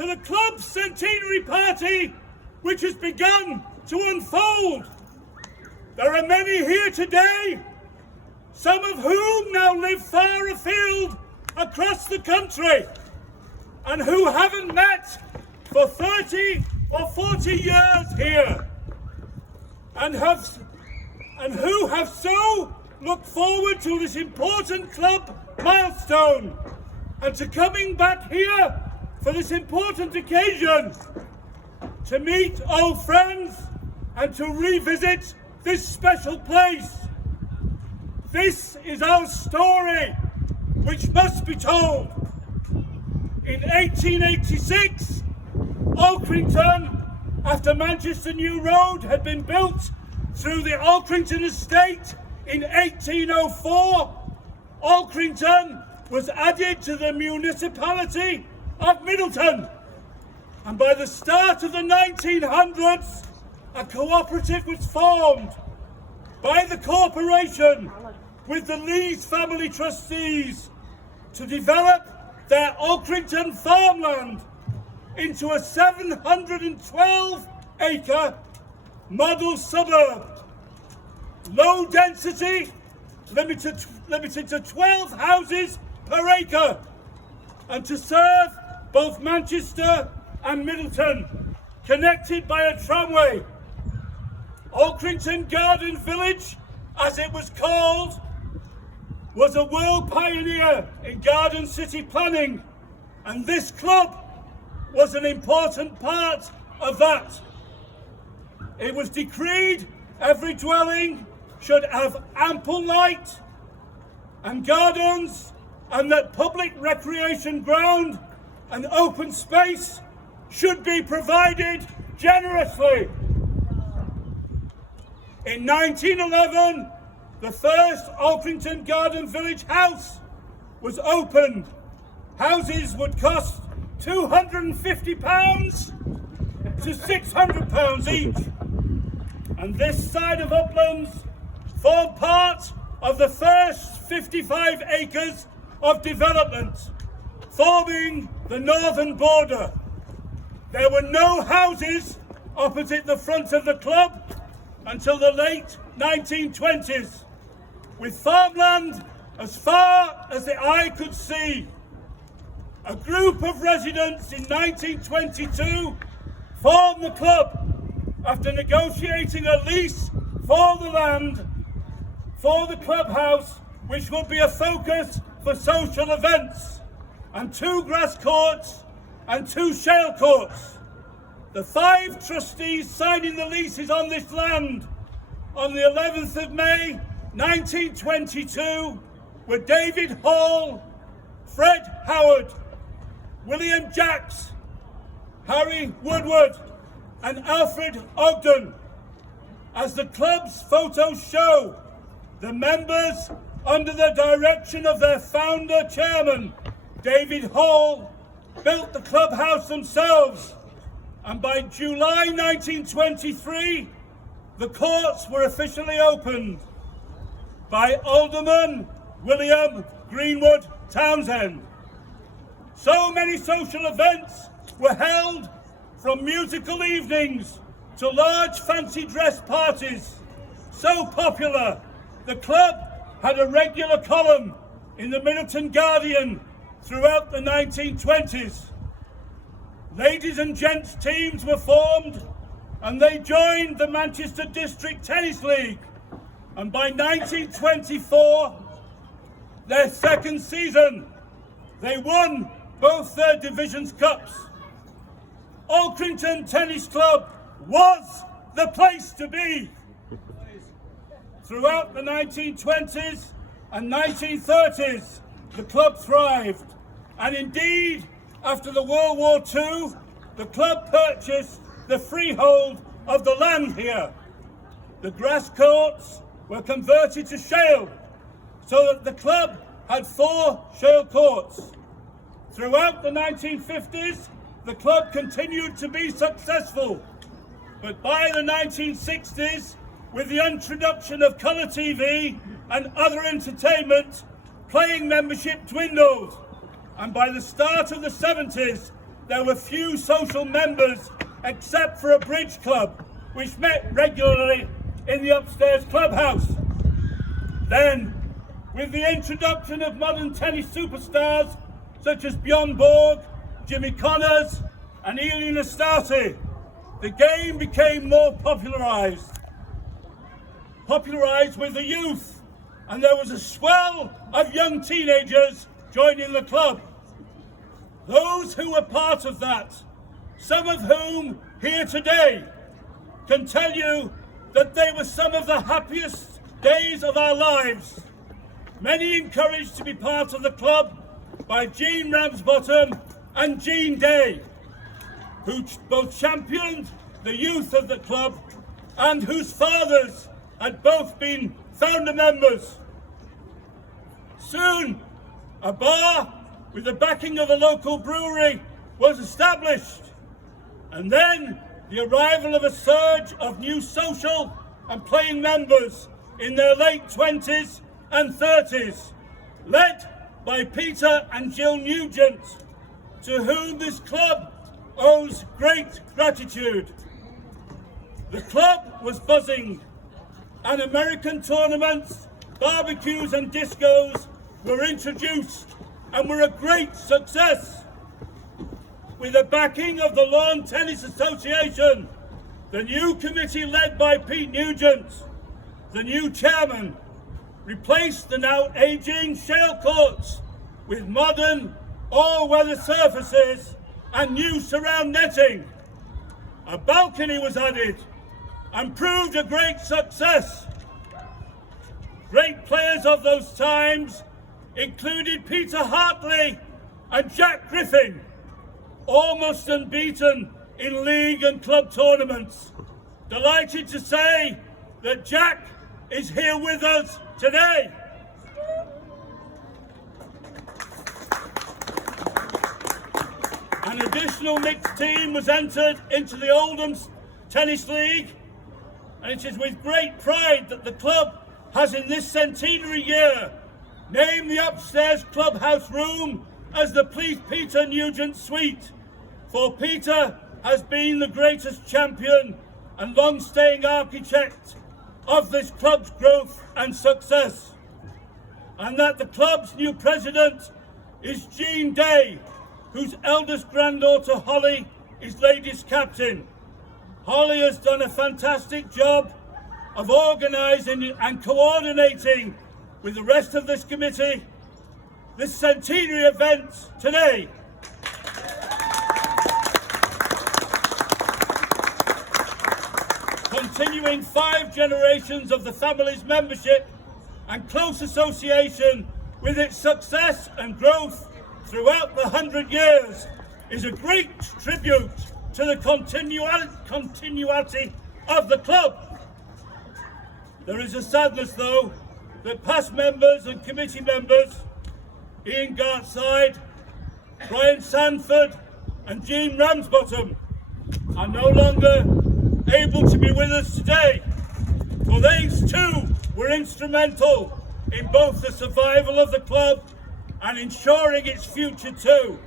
to the club's Centenary party, which has begun to unfold. There are many here today, some of whom now live far afield across the country, and who haven't met for 30 or 40 years here, and who have so looked forward to this important club milestone and to coming back here for this important occasion to meet old friends and to revisit this special place. This is our story, which must be told. In 1886, ALKRINGTON, after Manchester New Road had been built through the ALKRINGTON estate in 1804, ALKRINGTON was added to the municipality of Middleton. And by the start of the 1900s, a cooperative was formed by the corporation with the Lees family trustees to develop their ALKRINGTON farmland into a 712-acre model suburb. Low density, limited to 12 houses per acre, and to serve both Manchester and Middleton, connected by a tramway. ALKRINGTON Garden Village, as it was called, was a world pioneer in garden city planning, and this club was an important part of that. It was decreed every dwelling should have ample light and gardens, and that public recreation ground and open space should be provided generously. In 1911, the first ALKRINGTON Garden Village house was opened. Houses would cost £250 to £600 each. And this side of Uplands formed part of the first 55 acres of development, forming the northern border. There were no houses opposite the front of the club until the late 1920s, with farmland as far as the eye could see. A group of residents in 1922 formed the club after negotiating a lease for the land for the clubhouse, which would be a focus for social events, and 2 grass courts and 2 shale courts. The 5 trustees signing the leases on this land on the 11th of May 1922 were David Hall, Fred Howard, William Jacks, Harry Woodward and Alfred Ogden. As the club's photos show, the members, under the direction of their founder chairman, David Hall, built the clubhouse themselves, and by July 1923, the courts were officially opened by Alderman William Greenwood Townsend. So many social events were held, from musical evenings to large fancy dress parties. So popular, the club had a regular column in the Middleton Guardian throughout the 1920s. Ladies and gents teams were formed, and they joined the Manchester District Tennis League. And by 1924, their second season, they won both their divisions cups. ALKRINGTON Tennis Club was the place to be. Throughout the 1920s and 1930s, the club thrived. And indeed, after the World War II, the club purchased the freehold of the land here. The grass courts were converted to shale, so that the club had 4 shale courts. Throughout the 1950s, the club continued to be successful, but by the 1960s, with the introduction of colour TV and other entertainment, playing membership dwindled, and by the start of the 70s, there were few social members except for a bridge club, which met regularly in the upstairs clubhouse. Then, with the introduction of modern tennis superstars such as Bjorn Borg, Jimmy Connors and Ilie Nastase, the game became more popularised with the youth, and there was a swell of young teenagers joining the club. Those who were part of that, some of whom here today, can tell you that they were some of the happiest days of our lives. Many encouraged to be part of the club by Jean Ramsbottom and Jean Day, who both championed the youth of the club and whose fathers had both been founder members. Soon, a bar with the backing of a local brewery was established, and then the arrival of a surge of new social and playing members in their late 20s and 30s, led by Peter and Jill Nugent, to whom this club owes great gratitude. The club was buzzing, and American tournaments, barbecues and discos were introduced and were a great success. With the backing of the Lawn Tennis Association, the new committee led by Pete Nugent, the new chairman, replaced the now ageing shale courts with modern all-weather surfaces and new surround netting. A balcony was added and proved a great success. Great players of those times included Peter Hartley and Jack Griffin, almost unbeaten in league and club tournaments. Delighted to say that Jack is here with us today. An additional mixed team was entered into the Oldham Tennis League, and it is with great pride that the club has in this centenary year named the upstairs clubhouse room as the Peter Nugent Suite, for Peter has been the greatest champion and long-staying architect of this club's growth and success, and that the club's new president is Jean Day, whose eldest granddaughter Holly is ladies captain. Holly has done a fantastic job of organising and coordinating with the rest of this committee this centenary event today. Continuing 5 generations of the family's membership and close association with its success and growth throughout the 100 years is a great tribute to the continuity of the club. There is a sadness, though, that past members and committee members, Ian Gartside, Brian Sanford and Jean Ramsbottom, are no longer able to be with us today, for these too were instrumental in both the survival of the club and ensuring its future too.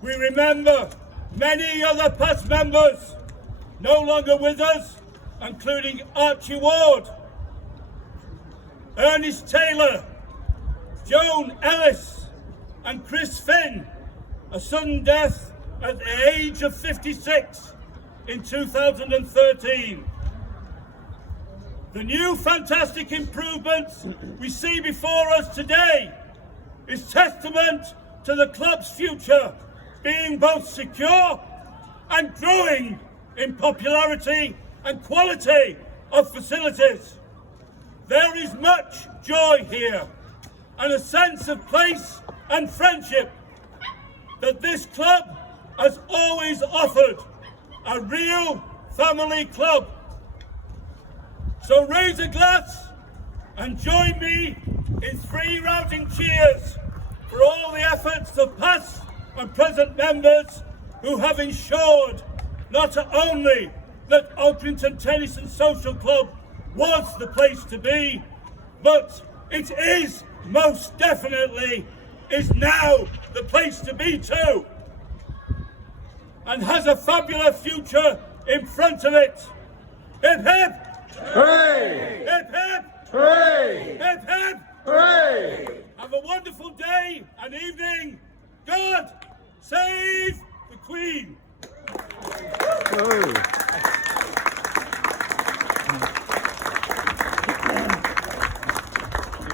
We remember many other past members no longer with us, including Archie Ward, Ernest Taylor, Joan Ellis and Chris Finn, a sudden death at the age of 56 in 2013. The new fantastic improvements we see before us today is testament to the club's future being both secure and growing in popularity and quality of facilities. There is much joy here and a sense of place and friendship that this club has always offered, a real family club. So raise a glass and join me in 3 rousing cheers for all the efforts of past and present members who have ensured not only that ALKRINGTON Tennis and Social Club was the place to be, but it is most definitely is now the place to be too. and has a fabulous future in front of it. Hip hip! Hooray! Hip hip! Hooray! Hip hip! Hooray! Have a wonderful day and evening. God save the Queen! Oh.